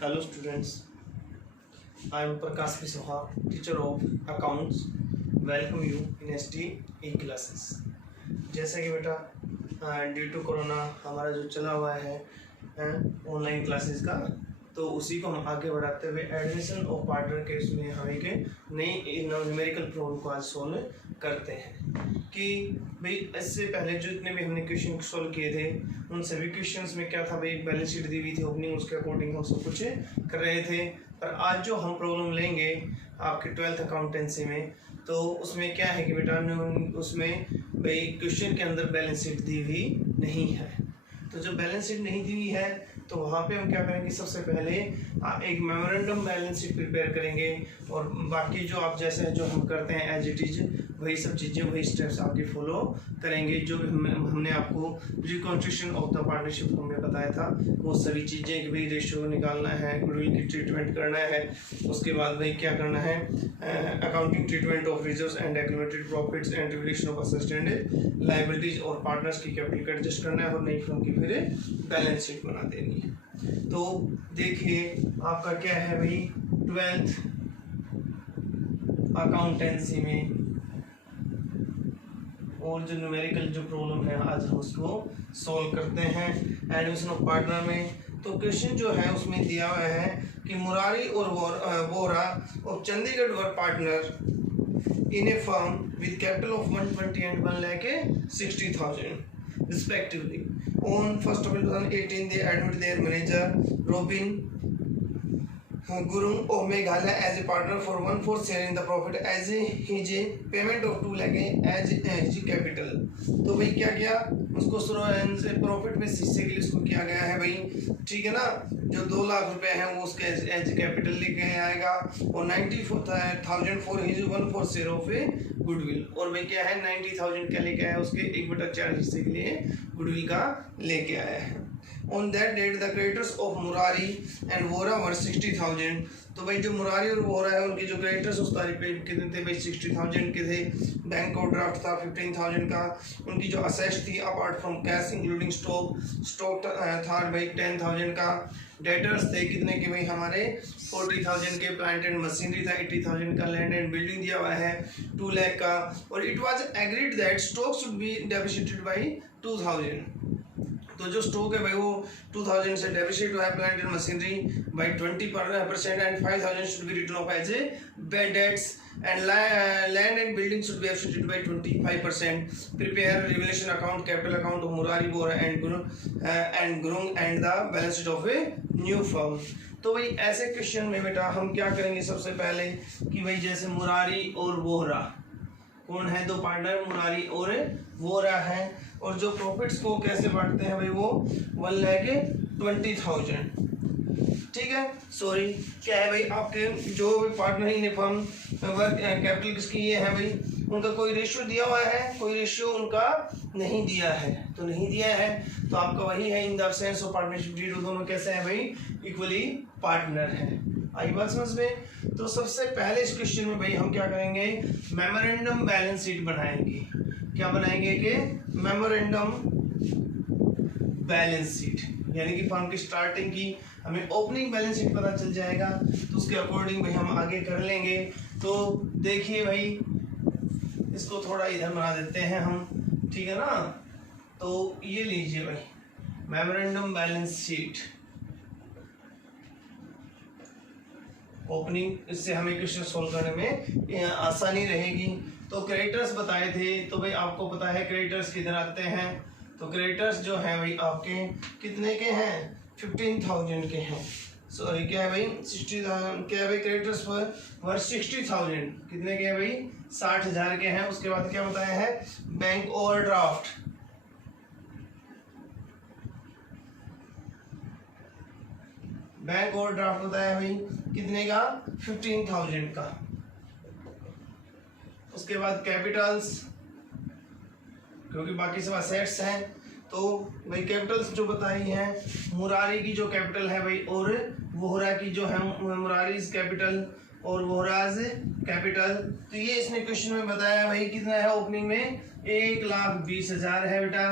Hello students, I am Prakash Viswaha, teacher of accounts. Welcome you in STE classes. जैसा कि बेटा due to corona हमारा जो चला हुआ है ऑनलाइन क्लासेस का, तो उसी को हम आगे बढ़ाते हुए एडमिशन ऑफ पार्टनर के इसमें हम एक नई न्यूमेरिकल प्रॉब्लम को आज सोल्व करते हैं। कि भाई इससे पहले जो इतने भी हमने क्वेश्चन सोल्व किए थे उन सभी क्वेश्चंस में क्या था भाई, बैलेंस शीट दी हुई थी ओपनिंग, उसके अकॉर्डिंग हम सब कुछ कर रहे थे। पर आज जो हम प्रॉब्लम लेंगे आपके 12th अकाउंटेंसी में, तो उसमें क्या है कि बेटा उसमें भाई क्वेश्चन के अंदर बैलेंस शीट दी हुई नहीं है। तो जब बैलेंस शीट नहीं दी हुई है तो वहाँ पे हम क्या करेंगे, सबसे पहले एक मेमोरेंडम बैलेंस शीट प्रिपेयर करेंगे और बाकी जो आप जैसे जो हम करते हैं एज इट इज वही सब चीज़ें वही स्टेप्स आपके फॉलो करेंगे। जो हमने आपको रिकॉन्स्ट्रक्शन ऑफ द पार्टनरशिप में बताया था वो सभी चीज़ें कि भाई रेशियो निकालना है, गुडविल की ट्रीटमेंट करना है, उसके बाद भाई क्या करना है, accounting treatment of reserves and accumulated profits and revelation of assets and liabilities और पार्टनर्स की कैपिटल का एडजस्ट करना है और नई फर्म की फिर बैलेंस शीट बना देनी है। तो देखिए आपका क्या है भाई 12th अकाउंटेंसी में और जो न्यूमेरिकल जो प्रॉब्लम है आज हम उसको सॉल्व करते हैं एडमिशन ऑफ पार्टनर में। तो क्वेश्चन जो है उसमें दिया हुआ है कि मुरारी और Vora of Chandigarh were partner in A firm with capital of 120 and 1,60,000 respectively. On 1st April 2018, they admitted their manager Robin Gurung of Meghalaya as a partner for 1/4 share in the profit as his payment of 2 lakh as his capital. तो भाई क्या किया, उसको profit में हिस्से के लिए उसको किया गया है भाई, ठीक है ना। जो 2 लाख रुपए हैं वो उसके एज कैपिटल लेके आएगा और 90,000 for his 1/4 share of A goodwill. और भाई क्या है 90,000 क्या लेके आया, उसके 1/4 हिस्से के लिए गुडविल का लेके आया है। On that date, the creditors of Murari and Vora were 60,000. तो भाई जो मुरारी और वोरा है उनके जो क्रेडिटर्स उस तारीख पे कितने थे भाई 60,000 के थे। बैंक ओवरड्राफ्ट था 15,000 का। उनकी जो असेट्स थी apart from cash including stock था भाई 10,000 का। डेटर्स थे कितने के भाई हमारे 40,000 के। प्लांट एंड मशीनरी था 80,000 का। लैंड एंड बिल्डिंग दिया हुआ है 2 लाख का। और it was agreed that stock should be depreciated by 2,000। तो जो स्टॉक है भाई वो 2,000 से डेप्रिसिएट हुआ है। Plant and machinery by 20% and 5,000 should be written off as a bad debts and land and building should be absoluted by 25%। Prepare revaluation account capital account of Murari Bora and Gurung and the balance sheet of a new firm. तो भाई ऐसे question में बेटा हम क्या करेंगे, सबसे पहले कि भाई जैसे मुरारी और वोहरा कौन है, 2 पार्टनर मुरारी और वोरा है। और जो प्रॉफिट्स को कैसे बांटते हैं भाई वो 1,20,000, ठीक है। सॉरी क्या है भाई आपके जो partner in firm work capital किसकी ये है भाई, उनका कोई रेशियो दिया हुआ है, कोई रेशियो उनका नहीं दिया है। तो नहीं दिया है तो आपका वही है in the absence of partnership deed, दोनों कैसे हैं भाई इक्वली पार्टनर है। आई बात समझ में। तो सबसे पहले इस क्वेश्चन में भाई हम क्या करेंगे, मेमोरेंडम बैलेंस शीट बनाएंगे। क्या बनाएंगे कि मेमोरेंडम बैलेंस शीट, यानी कि फर्म की स्टार्टिंग की हमें ओपनिंग बैलेंस शीट पता चल जाएगा तो उसके अकॉर्डिंग भाई हम आगे कर लेंगे। तो देखिए भाई इसको थोड़ा इधर बना देते हैं हम, ठीक है ना। तो ये लीजिए भाई मेमोरेंडम बैलेंस शीट ओपनिंग, इससे हमें क्वेश्चन सोल्व करने में आसानी रहेगी। तो क्रेडिटर्स बताए थे, तो भाई आपको पता है क्रेडिटर्स किधर आते हैं। तो क्रेडिटर्स जो हैं भाई आपके कितने के हैं 15,000 के हैं। सॉरी क्या है भाई 60,000 क्या है भाई, क्रेडिटर्स पर 60,000 कितने के हैं भाई 60,000 के हैं। उसके बाद क्या बताया है बैंक ओवरड्राफ्ट, बैंक ओवरड्राफ्ट बताया भाई कितने का 15,000 का। उसके बाद कैपिटल्स, क्योंकि बाकी सब असेट्स हैं तो भाई कैपिटल्स जो बताई हैं, मुरारी की जो कैपिटल है भाई और वोहरा की जो है मुरारीज कैपिटल और वोहराज कैपिटल। तो ये इसने क्वेश्चन में बताया भाई कितना है ओपनिंग में 1,20,000 है बेटा।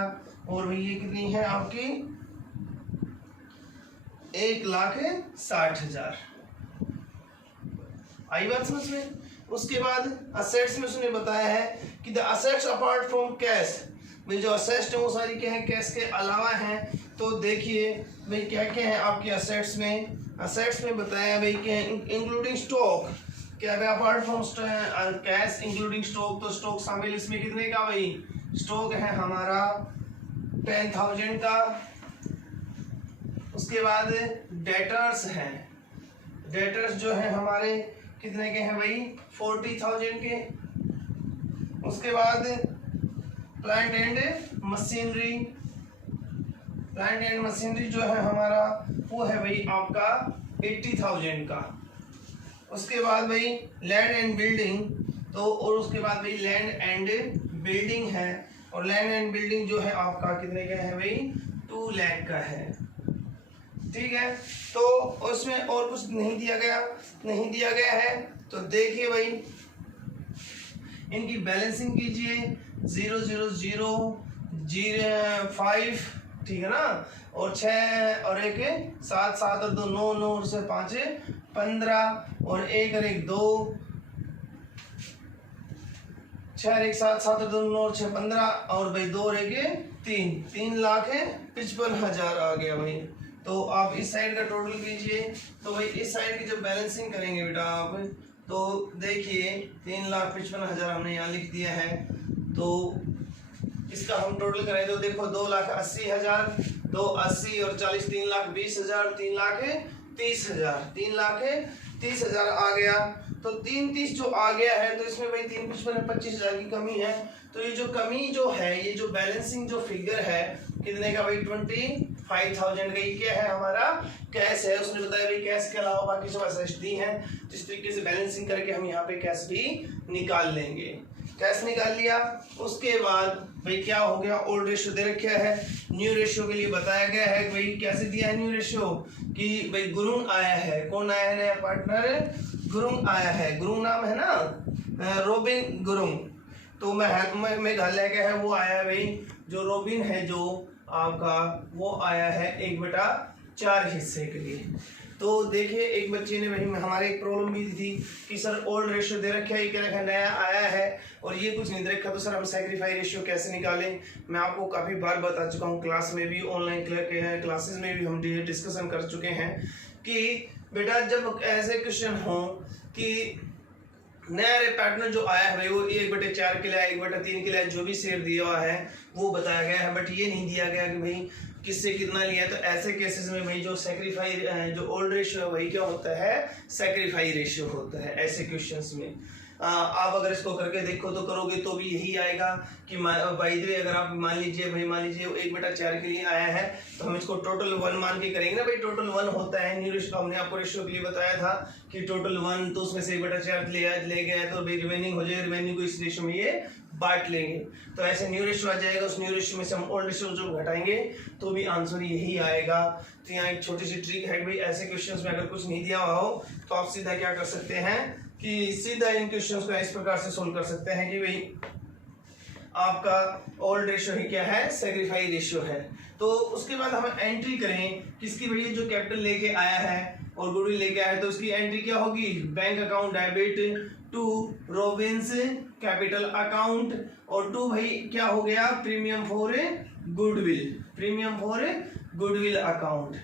और भाई ये कितनी है आपकी 1,60,000। आई बात समझ में। उसके बाद असेट्स में उसने बताया है कि the assets apart from cash, भाई जो असेट्स है वो सारी क्या है, कैश के अलावा हैं। तो देखिए भाई क्या क्या है आपके असेट्स में। असेट्स में बताया भाई क्या है, इंक्लूडिंग स्टॉक, क्या है apart from cash including stock, तो स्टॉक शामिल इसमें कितने का भाई, स्टॉक है हमारा 10,000 का। उसके बाद डेटर्स हैं, डेटर्स जो है हमारे कितने के हैं भाई, 40,000 के। उसके बाद plant and machinery, plant and machinery जो है हमारा वो है भाई आपका 80,000 का। उसके बाद भाई लैंड एंड बिल्डिंग, तो और उसके बाद भाई लैंड एंड बिल्डिंग है, और लैंड एंड बिल्डिंग जो है आपका कितने का है भाई, 2 लाख का है। ठीक है, तो उसमें और कुछ नहीं दिया गया है। तो देखिए भाई इनकी बैलेंसिंग कीजिए, 0,0,0,0,5, ठीक है ना, और 6 और 1 7 7 और 2 9 9 और से 5 15 और 1 और 1 2 6 और 1 7 7 और 2 9 और 6 15 और भाई 2 और 1 3,55,000 आ गया भाई। तो आप इस साइड का टोटल कीजिए, तो भाई इस साइड की जब बैलेंसिंग करेंगे बेटा आप, तो देखिए 3,55,000 हमने यहाँ लिख दिया है। तो इसका हम टोटल करें तो देखो 2,80,000, 2,80 और 40 3,20,000, 3,30,000, 3,30,000 आ गया। तो 3,30 जो आ गया है, तो इसमें भाई 3,55 में 25,000 की कमी है। तो ये जो कमी जो है, ये जो बैलेंसिंग जो फिगर है कितने का भाई, 25,000 का। ये क्या है हमारा, कैश है। उसने बताया भाई कैश के अलावा बाकी सब असेट्स दी हैं। जिस तरीके से बैलेंसिंग करके हम यहाँ पे कैश भी निकाल लेंगे। कैश निकाल लिया, उसके बाद भाई क्या हो गया, ओल्ड रेशियो दे रखा है। न्यू रेशियो के लिए बताया गया है भाई कैसे दिया है न्यू रेशियो, कि भाई गुरुंग आया है। कौन आया है नया पार्टनर, गुरुंग आया है। गुरुंग नाम है ना, रोबिन गुरुंग। तो मेघालय का है वो आया है भाई, जो रोबिन है जो आपका वो आया है 1/4 हिस्से के लिए। तो देखिए एक बच्चे ने भाई हमारे एक प्रॉब्लम भी थी कि सर ओल्ड रेशियो दे रखा है, ये क्या रखा नया आया है और ये कुछ नहीं दे रखा, तो सर हम सैक्रिफाई रेशियो कैसे निकालें। मैं आपको काफ़ी बार बता चुका हूँ, क्लास में भी, ऑनलाइन क्लासेस में भी हम डिस्कशन कर चुके हैं कि बेटा जब ऐसे क्वेश्चन हो कि नया पार्टनर जो आया है भाई वो 1/4 के लिए, 1/3 के लिए, जो भी शेयर दिया हुआ है वो बताया गया है, बट ये नहीं दिया गया कि भाई किससे कितना लिया है। तो ऐसे केसेस में भाई जो सैक्रिफाई जो ओल्ड रेशियो है वही क्या होता है, सैक्रिफाई रेशियो होता है ऐसे क्वेश्चंस में। आप अगर इसको करके देखो तो करोगे तो भी यही आएगा कि बाय द वे अगर आप मान लीजिए 1/4 के लिए आया है तो हम इसको टोटल 1 मान के करेंगे ना भाई, टोटल 1 होता है न्यू रेशियो। हमने आपको रेशियो के लिए बताया था कि टोटल 1, तो उसमें से 1/4 ले गया तो भाई रिमेनिंग हो जाएगा, रिमेनिंग को इस रेशियो में ये बांट लेंगे। तो ऐसे न्यू रेशियो आ जाएगा, उस न्यू रेशियो में से हम ओल्ड रेशियो जो घटाएंगे तो भी आंसर यही आएगा। तो यहाँ एक छोटी सी ट्रिक है भाई, ऐसे क्वेश्चंस में अगर कुछ नहीं दिया हुआ हो तो आप सीधा क्या कर सकते हैं कि सीधा इन क्वेश्चंस को इस प्रकार से सोल्व कर सकते हैं कि भाई आपका ओल्ड रेशियो ही क्या है, सैक्रिफाई रेशियो है। तो उसके बाद हम एंट्री करें किसकी, भैया जो कैपिटल लेके आया है और गुडविल लेके आया है, तो उसकी एंट्री क्या होगी, bank account debit to Robin's capital account, और टू भाई क्या हो गया, premium for goodwill, premium for goodwill account.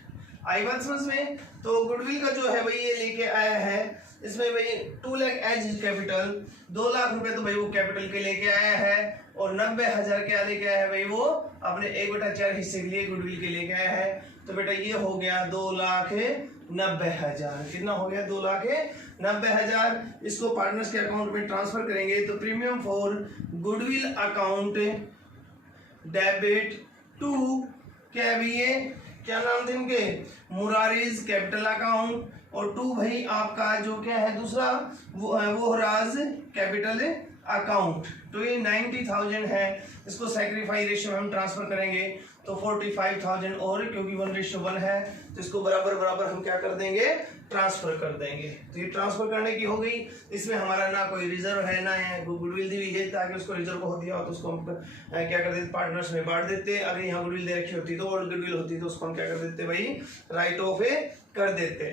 आई बात समझ में। तो गुडविल का जो है भाई ये लेके आया है, इसमें भाई 2 लाख एज कैपिटल, 2 लाख रुपए तो भाई वो कैपिटल के लेके आया है, और 90,000 क्या लेके आया है भाई वो अपने 1/4 हिस्से के लिए गुडविल के लेके आया है। तो बेटा ये हो गया 2,90,000। कितना हो गया, 2,90,000। इसको पार्टनर्स के अकाउंट में ट्रांसफर करेंगे तो premium for goodwill account debit to क्या है भाई ये क्या नाम थे इनके, मुरारीज कैपिटल अकाउंट, और टू भाई आपका जो क्या है दूसरा वो राज कैपिटल अकाउंट। तो ये 90,000 है, इसको सैक्रिफाई रेशियो में हम ट्रांसफर करेंगे तो 45,000 और क्योंकि 1:1 है तो इसको बराबर बराबर हम क्या कर देंगे, ट्रांसफर कर देंगे। तो ये ट्रांसफर करने की हो गई। इसमें हमारा ना कोई रिजर्व है ना है, गुडविल दी हुई है, ताकि उसको रिजर्व को हो दिया हो तो उसको हम क्या कर देते, पार्टनर्स में बांट देते। अगर यहाँ गुडविल दे रखी होती तो ओल्ड गुडविल होती तो उसको हम क्या कर देते भाई, राइट ऑफ कर देते।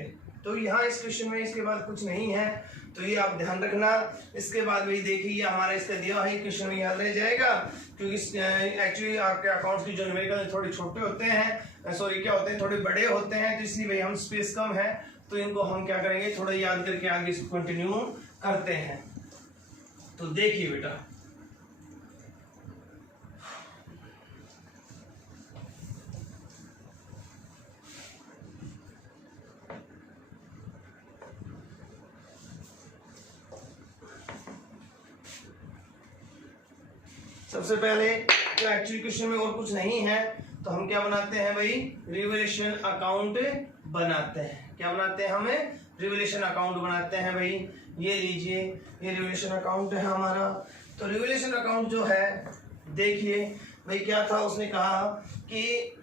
तो यहाँ इस क्वेश्चन में इसके बाद कुछ नहीं है, तो ये आप ध्यान रखना। इसके बाद वही देखिए ये हमारा इसका दिया है, क्वेश्चन में याद रह जाएगा, क्योंकि एक्चुअली आपके अकाउंट्स की जो न्यूमेरिकल थोड़े छोटे होते हैं, सॉरी क्या होते हैं, थोड़े बड़े होते हैं, तो इसलिए भाई हम स्पेस कम है तो इनको हम क्या करेंगे, थोड़ा याद करके आगे इसको कंटिन्यू करते हैं। तो देखिए बेटा, सबसे पहले एक्चुअली क्वेश्चन में और कुछ नहीं है तो हम क्या बनाते हैं भाई, रिवैल्यूएशन अकाउंट बनाते हैं। क्या बनाते हैं, हमें रिवैल्यूएशन अकाउंट बनाते हैं भाई। ये लीजिए, ये रिवैल्यूएशन अकाउंट है हमारा। तो रिवैल्यूएशन अकाउंट जो है, देखिए भाई क्या था, उसने कहा कि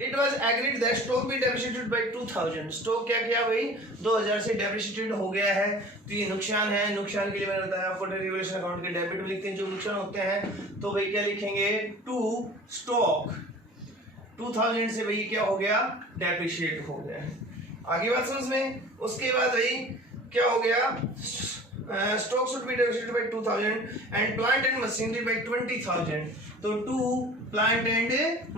it was agreed that stock be depreciated by 2000। Stock क्या किया भाई, 2000 से डेप्रिसिएटेड हो गया है। तो ये नुकसान है, नुकसान के लिए मैंने बताया आपको रिवैल्यूएशन अकाउंट के डेबिट में लिखते हैं जो नुकसान होते हैं। तो भाई क्या लिखेंगे, टू स्टॉक 2000 से भाई क्या हो गया, डेप्रिशिएट हो गया है। आगे बात समझ में। उसके बाद भाई क्या हो गया, stock should be depreciated by 2000 and plant and machinery by 20,000। तो टू प्लांट एंड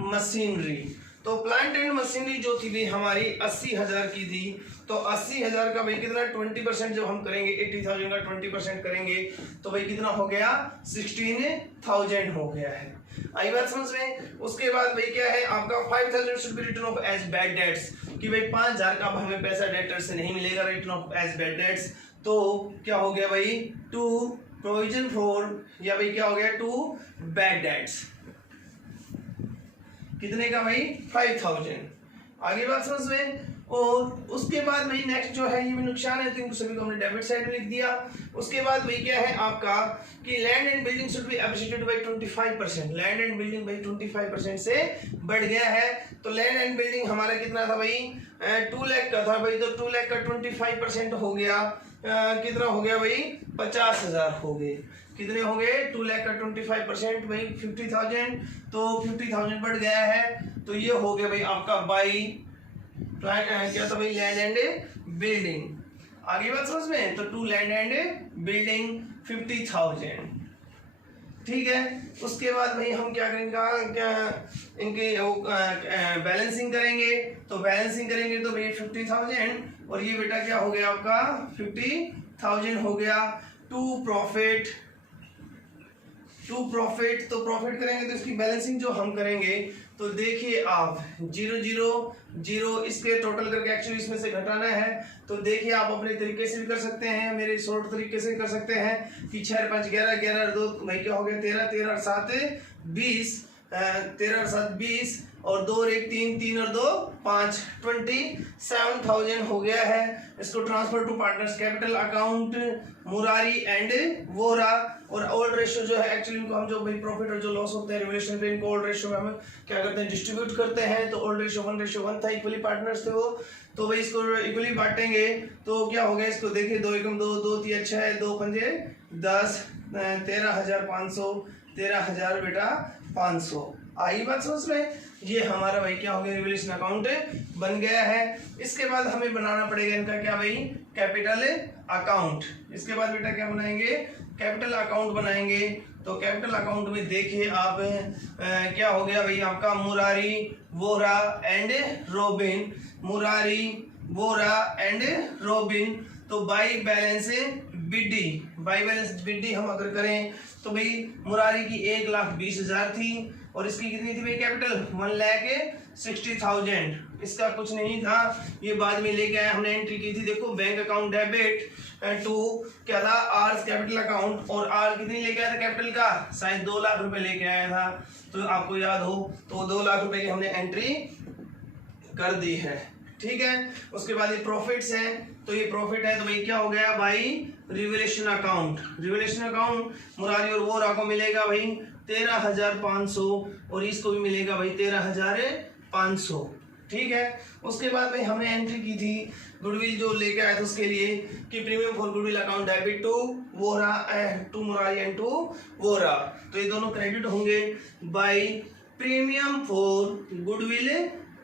मशीनरी, तो प्लांट एंड मशीनरी जो थी भाई हमारी 80,000 की थी। तो 80,000 का भाई कितना, 20% जब हम करेंगे, 80,000 का 20% करेंगे तो भाई कितना हो गया, 16,000 हो गया है। आई बात समझ में। उसके बाद भाई क्या है आपका, 5,000 should be written off as bad debts, कि भाई 5,000 का हमें पैसा डेटर से नहीं मिलेगा, written off as bad debts. तो क्या हो गया भाई, टू प्रोविजन फॉर, या भाई क्या हो गया, टू बैड डेट्स। कितने का भाई, 5,000। आगे बात समझ में। और उसके बाद भाई नेक्स्ट जो है, ये भी नुकसान है तो इनको सभी को हमने डेबिट साइड में लिख दिया। उसके बाद भाई क्या है आपका कि land and building should be appreciated by 25%। Land and building भाई 25% से बढ़ गया है। तो लैंड एंड बिल्डिंग हमारा कितना था भाई, 2 लाख का था भाई। तो 2 लाख का 25% हो गया, कितना हो गया भाई, 50,000 हो गए। कितने हो गए, 2 लाख का 25% भाई 50,000। तो 50,000 बढ़ गया है। तो ये हो गया भाई आपका बाई क्या था भाई, लैंड एंड बिल्डिंग। आगे बात समझ में। तो 2 लैंड एंड बिल्डिंग 50,000, ठीक है। उसके बाद भाई हम क्या करेंगे, क्या इनके बैलेंसिंग करेंगे। तो बैलेंसिंग करेंगे तो भाई 50,000 और ये बेटा क्या हो गया आपका, 50,000 हो गया। टू प्रॉफिट, तो प्रॉफिट करेंगे तो इसकी बैलेंसिंग जो हम करेंगे तो देखिए आप 0 0 0 इसके टोटल करके एक्चुअली इसमें से घटाना है। तो देखिए आप अपने तरीके से भी कर सकते हैं, मेरे शॉर्ट तरीके से कर सकते हैं कि 6 5 11 11 2 भाई क्या हो गया, 13 13 और 7 20, 13 और 7 20 और 2 और 1 3 3 और 2 5 27,000 हो गया है। इसको transfer to partners capital account Murari and Vora. और ओल्ड रेशियो जो है एक्चुअली इनको हम जो भाई प्रॉफिट और जो लॉस होते हैं रिलेशन पे, इनको ओल्ड रेशियो में हम क्या करते हैं, डिस्ट्रीब्यूट करते हैं। तो ओल्ड रेशियो 1:1 था, इक्वली पार्टनर्स थे वो। तो भाई इसको इक्वली बांटेंगे तो क्या हो गया, इसको देखिए 2 एकम 2 2 3 6 2 पंजे 10 13,500 13,000 बेटा 500। आई बात समझ में। ये हमारा भाई क्या हो गया, रिवैल्यूएशन अकाउंट बन गया है। इसके बाद हमें बनाना पड़ेगा इनका क्या भाई, कैपिटल अकाउंट। इसके बाद बेटा क्या बनाएंगे, कैपिटल अकाउंट बनाएंगे। तो कैपिटल अकाउंट में देखिए आप क्या हो गया भाई आपका, Murari Vora and Robin, Murari Vora and Robin. तो by balance BD, by balance BD हम अगर करें तो भाई मुरारी की 1,20,000 थी और इसकी कितनी थी भाई कैपिटल, 1,60,000। इसका कुछ नहीं था, ये बाद में लेके आया, हमने एंट्री की थी। देखो बैंक अकाउंट डेबिट टू क्या था, आर्स कैपिटल अकाउंट। और आर कितनी लेके आया था कैपिटल का, शायद 2 लाख रुपए लेके आया था, तो आपको याद हो। तो 2 लाख रुपए की हमने एंट्री कर दी है, ठीक है। उसके बाद ये प्रॉफिट्स हैं, तो ये प्रॉफिट है तो भाई क्या हो गया भाई, revaluation account. Revaluation account Murari और वोरा को मिलेगा भाई 13,500 और इसको भी मिलेगा भाई 13,500। ठीक है। उसके बाद भाई हमने एंट्री की थी गुडविल जो लेके आया था उसके लिए कि premium for goodwill account debit to Vora to Murari and to Vora, तो ये दोनों क्रेडिट होंगे by premium for goodwill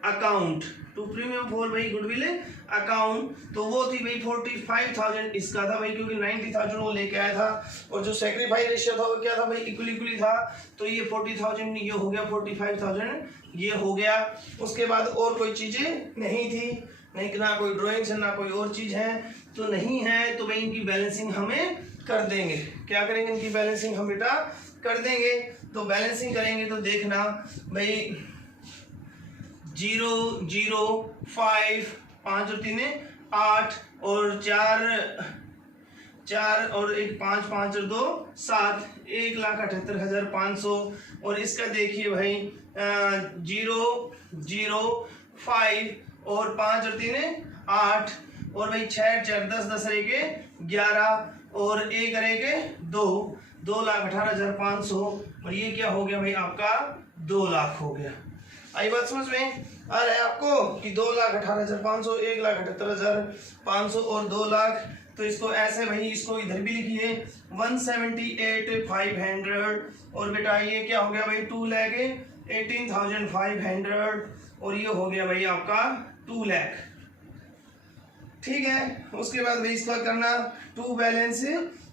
account to premium for भाई गुडविल अकाउंट। तो वो थी भाई 45,000 इसका था भाई, क्योंकि 90,000 वो लेके आया था और जो सेक्रीफाइस रेशियो था वो क्या था भाई, इक्वली था। तो ये 40,000 ये हो गया, 45,000 ये हो गया। उसके बाद और कोई चीजें नहीं थी, नहीं ना कोई ड्राइंग्स है ना कोई और चीज है, तो नहीं है तो भाई इनकी बैलेंसिंग हमें कर देंगे। क्या करेंगे, इनकी बैलेंसिंग हम बेटा कर देंगे। तो बैलेंसिंग करेंगे तो देखना भाई 0 0 5 5 और 3 8 और 4 और 1 5 5 और 2 7 1,78,500। और इसका देखिए भाई 0 0 5 और 5 और 3 8 और भाई 6 4 10 10 के 11 और 1 के 2 2,18,500 और ये क्या हो गया भाई आपका 2 लाख हो गया। आई बात समझ में आ रहा है आपको कि 2,18,500 1,78,500 और 2 लाख। तो इसको ऐसे भाई इसको इधर भी लिखिए 178,500 और बेटा ये क्या हो गया भाई 2,18,500 और ये हो गया भाई आपका 2 लाख। ठीक है। उसके बाद भाई इसका करना टू बैलेंस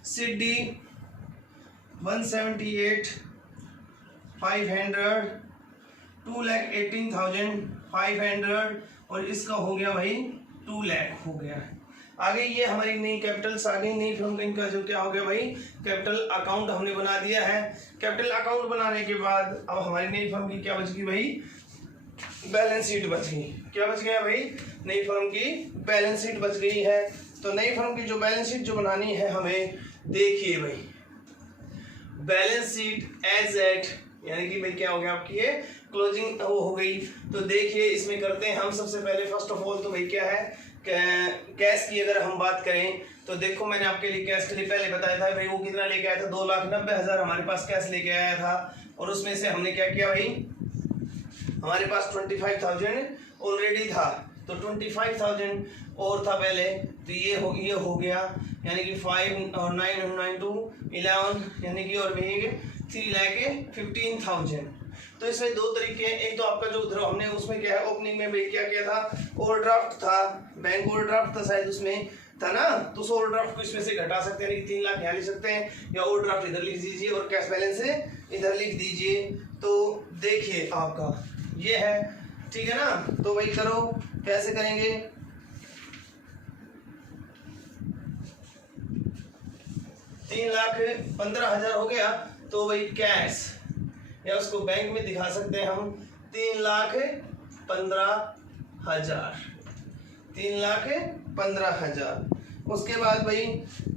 शीट डी 178,500 2,18,500 और इसका हो गया भाई 2 लाख हो गया। आगे ये हमारी नई कैपिटल्स आ गई, नई फर्म इनका जो क्या हो गया भाई कैपिटल अकाउंट हमने बना दिया है। कैपिटल अकाउंट बनाने के बाद अब हमारी नई फर्म की क्या बच गई भाई, बैलेंस शीट बच गई। क्या बच गया भाई, नई फर्म की बैलेंस शीट बच गई है। तो नई फर्म की जो बैलेंस शीट जो बनानी है हमें, देखिए भाई बैलेंस शीट एज एट यानी कि भाई क्या हो गया आपकी ये क्लोजिंग वो हो गई। तो देखिए इसमें करते हैं हम सबसे पहले फर्स्ट ऑफ ऑल तो भाई क्या है कैश की अगर हम बात करें तो देखो मैंने आपके लिए कैश के लिए पहले बताया था भाई वो कितना लेके आया था 2,90,000 हमारे पास कैश लेके आया था। और उसमें से हमने क्या किया भाई, हमारे पास 25,000 ऑलरेडी था तो 25,000 और था पहले, तो ये हो गया यानी कि 5 और 9 और 9 2 11 यानी कि और भी 3,15,000। तो इसमें दो तरीके हैं, एक तो आपका जो उधर हमने उसमें क्या है ओपनिंग में भाई क्या किया था ओवरड्राफ्ट था, बैंक ओवरड्राफ्ट था शायद उसमें था ना, तो उस ओवरड्राफ्ट को इसमें से घटा सकते हैं यानी कि 3 लाख यहाँ लिख सकते हैं या ओवरड्राफ्ट इधर लिख दीजिए और कैश बैलेंस इधर लिख दीजिए। तो देखिए आपका ये है, ठीक है ना। तो वही करो, कैसे करेंगे 3,15,000 हो गया तो वही कैश या उसको बैंक में दिखा सकते हैं हम 3,15,000 3,15,000। उसके बाद भाई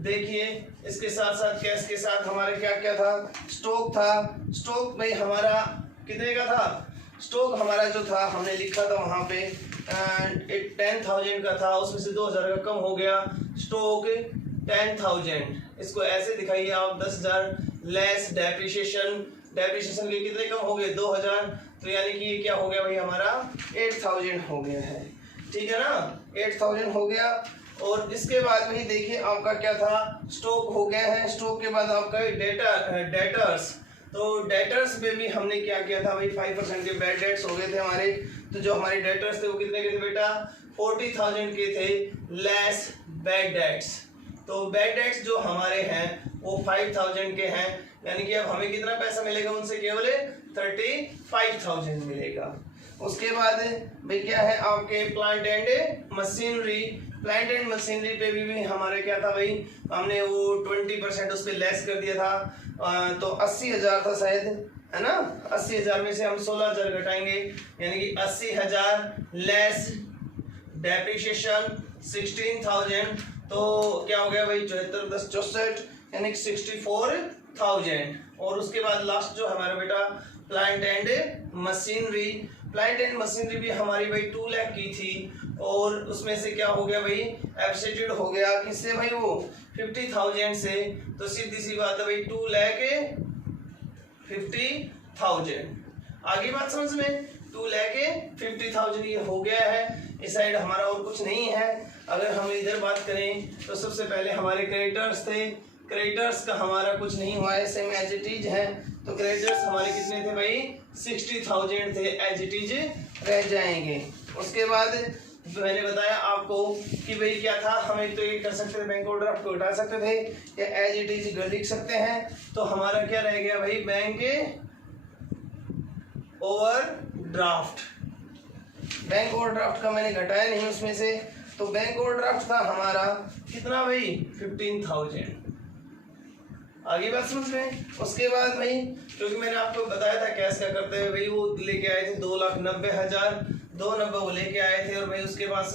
देखिए इसके साथ साथ कैश के साथ हमारे क्या क्या था, स्टॉक था। स्टॉक भाई हमारा कितने का था, स्टॉक हमारा जो था हमने लिखा था वहां पे 10,000 का था, उसमें से 2,000 का कम हो गया, स्टॉक 10,000। इसको ऐसे दिखाइए आप 10,000 लेस डेप्रिसिएशन के कितने कम हो गए 2,000, तो यानी कि ये क्या हो गया भाई हमारा 8,000 हो गया है, ठीक है ना 8,000 हो गया। और इसके बाद भाई देखिए आपका क्या था, स्टॉक हो गया है। स्टॉक के बाद आपका डेटर्स, तो डेटर्स पे भी हमने क्या किया था भाई 5% के बैड डेट्स हो गए थे हमारे। तो जो हमारे डेटर्स थे वो कितने के थे बेटा 40,000 के थे लेस बैड डेट्स। तो बैड डेट्स जो हमारे हैं वो 5,000 के हैं, यानी कि अब हमें कितना पैसा मिलेगा उनसे, केवल 35,000 मिलेगा। उसके बाद भाई क्या है आपके plant and machinery, plant and machinery पे भी हमारे क्या था भाई, हमने वो 20% उस पर लेस कर दिया था, तो 80,000 था शायद, है ना। 80,000 में से हम 16,000 घटाएंगे यानी कि 80,000 लेस डेप्रिसिएशन 16,000, तो क्या हो गया भाई 74 10 64 यानी कि 64,000। और उसके बाद लास्ट जो हमारा बेटा plant and machinery, plant and machinery भी हमारी भाई 2 लाख की थी और उसमें से क्या हो गया भाई एब्सेंटेड हो गया किससे भाई वो 50,000 से। तो सीधी सी बात है भाई 2 लाख 50,000। आगे बात समझ में, 2 लाख 50,000 ये हो गया है। इस साइड हमारा और कुछ नहीं है। अगर हम इधर बात करें तो सबसे पहले हमारे क्रेडिटर्स थे, क्रेडिटर्स का हमारा कुछ नहीं हुआ है, सेम एज इट इज है। तो क्रेडिटर्स हमारे कितने थे भाई, 60,000 थे, एज इट इज रह जाएंगे। उसके बाद मैंने बताया आपको कि भाई क्या था, हम एक तो ये कर सकते थे, बैंक ओवरड्राफ्ट को हटा सकते थे या एज इट इज लिख सकते हैं। तो हमारा क्या रह गया भाई, बैंक ओवरड्राफ्ट। बैंक ओवरड्राफ्ट का मैंने घटाया नहीं उसमें से, तो बैंक ओवरड्राफ्ट था हमारा कितना भाई, 15,000। आगे बात समझ में। उसके बाद भाई, क्योंकि मैंने आपको बताया था कैश क्या करते हैं भाई, वो लेके आए थे 2,90,000, 290 वो लेके आए थे। और भाई उसके पास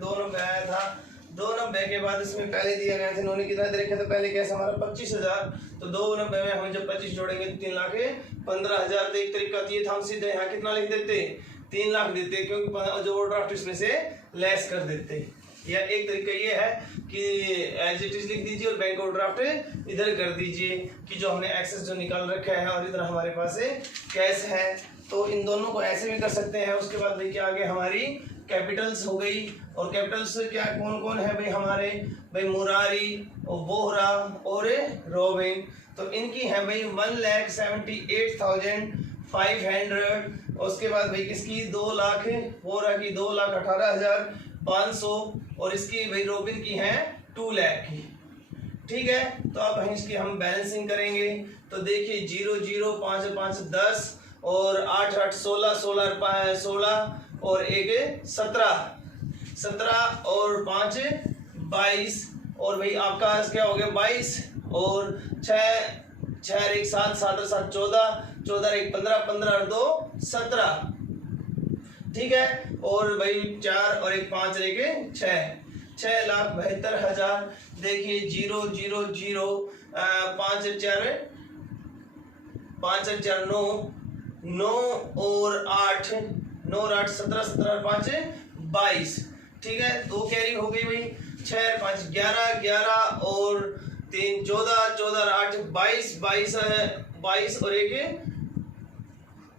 290 आया था। 290 के बाद इसमें पहले दिया गया था, इन्होंने कितना दे रखा था पहले, कैश हमारा 25,000। तो 290 में हम जब 25 जोड़ेंगे तो 3,15,000। तो एक तरीका तो ये था, हम सीधे यहाँ कितना लिख देते, 3 लाख देते, क्योंकि जो ओवरड्राफ्ट इसमें से लेस कर देते। या एक तरीका ये है कि एज इट इज लिख दीजिए और बैंक ओवरड्राफ्ट इधर कर दीजिए कि जो हमने एक्सेस जो निकाल रखा है और इधर हमारे पास कैश है। तो इन दोनों को ऐसे भी कर सकते हैं। उसके बाद भाई क्या आगे हमारी कैपिटल्स हो गई। और कैपिटल्स क्या कौन कौन है भाई हमारे, भाई मुरारी और बोहरा और रोबिन। तो इनकी है भाई 1,78,500। उसके बाद भाई किसकी, 2 लाख, बोहरा की 2,18,500 और इसकी भाई रोबिन की है 2 लाख की। ठीक है, तो अब इसकी हम बैलेंसिंग करेंगे। तो देखिए 0 0 5 5 10 और 8 8 16 16 16 और 1 17 17 और 5 22 और भाई आपका क्या हो गया 22 और 6 6 1 7 7 7 14 14 1 15 15 और 2 17। ठीक है, और भाई 4 और 1 5 और 1 6 6,72,000। देखिए 0 0 0 5 4 5 4 9 9 और 8 9 और 8 17 17 5 22। ठीक है, 2 कैरी हो गई भाई, 6 5 11 11 और 3 14 14 और 8 22 22 22 और 1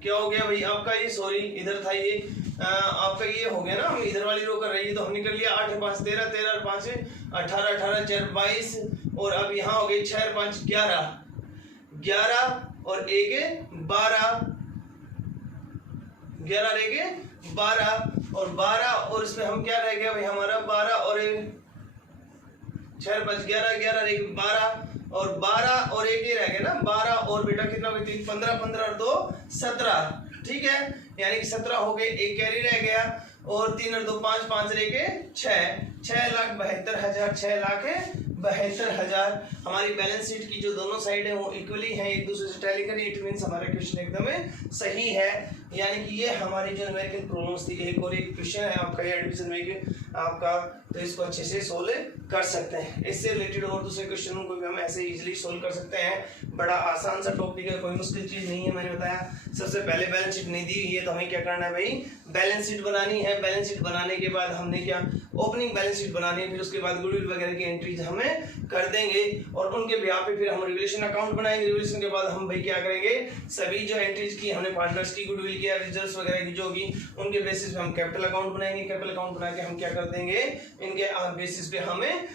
क्या हो गया भाई आपका, ये सॉरी इधर था ये आपका ये हो गया ना, हम इधर वाली रो कर रही है तो हमने कर लिया 8 5 13 13 और 5 18 18 4 22 और अब यहाँ हो गई 6 5 11 11 और 1 12 11 और 1 12 और 12 और इसमें हम क्या रह गया भाई हमारा 12 और 6 5 11 11 और 1 12 और 12 और 1 रह गया ना 12 और बेटा कितना हो गया 3 15 15 और 2 17। ठीक है, यानी कि 17 हो गए, एक कैरी रह गया और 3 और 2 5 5 और 1 6 6,72,000 6,72,000। हमारी बैलेंस शीट की जो दोनों साइड है वो इक्वली है, एक दूसरे से टैली करें। इट मींस हमारा क्वेश्चन एकदम सही है। यानी कि ये हमारी जो न्यूमेरिकल प्रॉब्लम्स थी, एक और एक क्वेश्चन है आपका ये एडमिशन में आपका, तो इसको अच्छे से सोल्व कर सकते हैं। इससे रिलेटेड और दूसरे क्वेश्चनों को भी हम ऐसे इजीली सोल्व कर सकते हैं। बड़ा आसान सा टॉपिक है, कोई मुश्किल चीज नहीं है। मैंने बताया सबसे पहले बैलेंस शीट नहीं दी हुई है तो हमें क्या करना है भाई, बैलेंस शीट बनानी है। बैलेंस शीट बनाने के बाद हमने क्या, ओपनिंग बैलेंस शीट बनानी है, फिर उसके बाद गुडविल वगैरह की एंट्रीज हमें कर देंगे और उनके बिहाफ पे फिर हम रिवैल्यूएशन अकाउंट बनाएंगे। रिवैल्यूएशन के बाद हम भाई क्या करेंगे, सभी जो एंट्रीज की हमने पार्टनर्स की, गुडविल की या रिजर्व्स वगैरह की जो होगी उनके बेसिस पे हम कैपिटल अकाउंट बनाएंगे। कैपिटल अकाउंट बना के हम क्या कर देंगे, इनके बेसिस पे हमें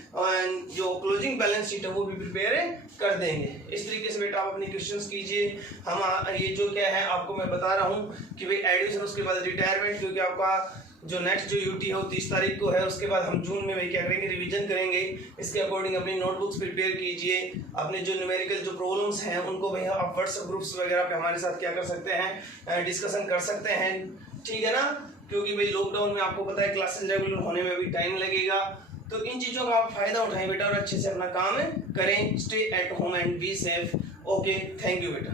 जो क्लोजिंग बैलेंस शीट है वो भी प्रिपेयर कर देंगे। इस तरीके से बेटा आप अपने क्वेश्चंस कीजिए। हम ये जो क्या है आपको मैं बता रहा हूँ कि भाई एडमिशन, उसके बाद रिटायरमेंट, क्योंकि आपका जो नेक्स्ट जो यूटी है वो 30 तारीख को है। उसके बाद हम जून में भाई क्या करेंगे, रिवीजन करेंगे। इसके अकॉर्डिंग अपनी नोटबुक्स प्रिपेयर कीजिए। अपने जो न्यूमेरिकल जो प्रॉब्लम्स हैं उनको भाई आप व्हाट्सएप ग्रुप्स वगैरह पे हमारे साथ क्या कर सकते हैं, डिस्कशन कर सकते हैं। ठीक है ना, क्योंकि भाई लॉकडाउन में आपको पता है क्लासेस रेगुलर होने में भी टाइम लगेगा। तो इन चीज़ों का आप फायदा उठाएं बेटा और अच्छे से अपना काम करें। Stay at home and be safe. Okay, thank you बेटा।